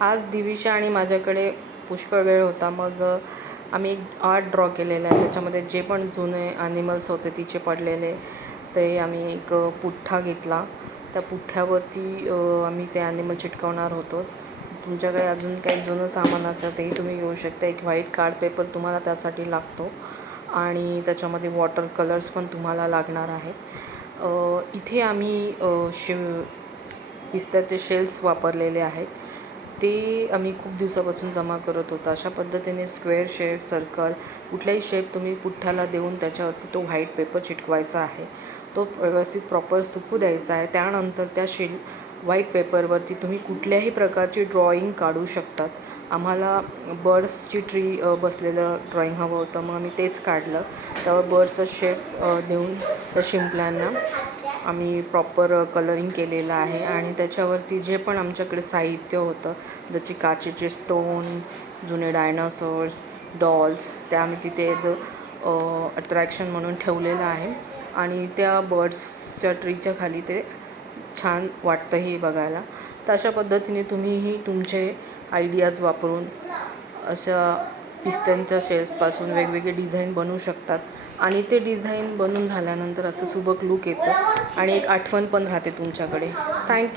आज दिविशा आणि माझ्याकडे पुष्कळ वेळ होता. मग आम्ही एक आर्ट ड्रॉ केलेलं आहे. त्याच्यामध्ये जे पण जुने ॲनिमल्स होते तिचे पडलेले, ते आम्ही एक पुठ्ठा घेतला. त्या पुठ्ठ्यावरती आम्ही ते ॲनिमल चिटकवणार होतो. तुमच्याकडे अजून काही जुनं सामान असेल तेही तुम्ही घेऊ शकता. एक व्हाईट कार्ड पेपर तुम्हाला त्यासाठी लागतो आणि त्याच्यामध्ये वॉटर कलर्स पण तुम्हाला लागणार आहेत. इथे आम्ही पिस्त्याचे शेल्स वापरलेले आहेत. ते आम्ही खूप दिवसापासून जमा करत होतो. अशा पद्धतीने स्क्वेअर शेप, सर्कल, कुठलाही शेप तुम्ही पुठ्ठ्याला देऊन त्याच्यावरती तो व्हाईट पेपर चिटकवायचा आहे. तो व्यवस्थित प्रॉपर सुकू द्यायचा आहे. त्यानंतर त्या व्हाईट पेपरवरती तुम्ही कुठल्याही प्रकारची ड्रॉईंग काढू शकतात. आम्हाला बर्ड्सची ट्री बसलेलं ड्रॉईंग हवं होतं, मग आम्ही तेच काढलं. त्यावर बर्ड्सचा शेप देऊन त्या शिंपल्यांना आम्ही प्रॉपर कलरिंग केलेलं आहे. आणि त्याच्यावरती जे पण आमच्याकडे साहित्य होतं, जसे काचेचे स्टोन, जुने डायनासॉर्स, डॉल्स, त्या आम्ही तिथे अट्रॅक्शन म्हणून ठेवलेलं आहे. आणि त्या बर्ड्सच्या ट्रीच्या खाली ते छान वाटतंही बघायला. तर अशा पद्धतीने तुम्हीही तुमचे आयडियाज वापरून अशा पिस्त्यांच्या शेल्सपासून वेगवेगळे डिझाईन बनवू शकतात. आणि ते डिझाईन बनून झाल्यानंतर असं सुबक लूक येतं आणि एक आठवण पण राहते तुमच्याकडे. थँक्यू.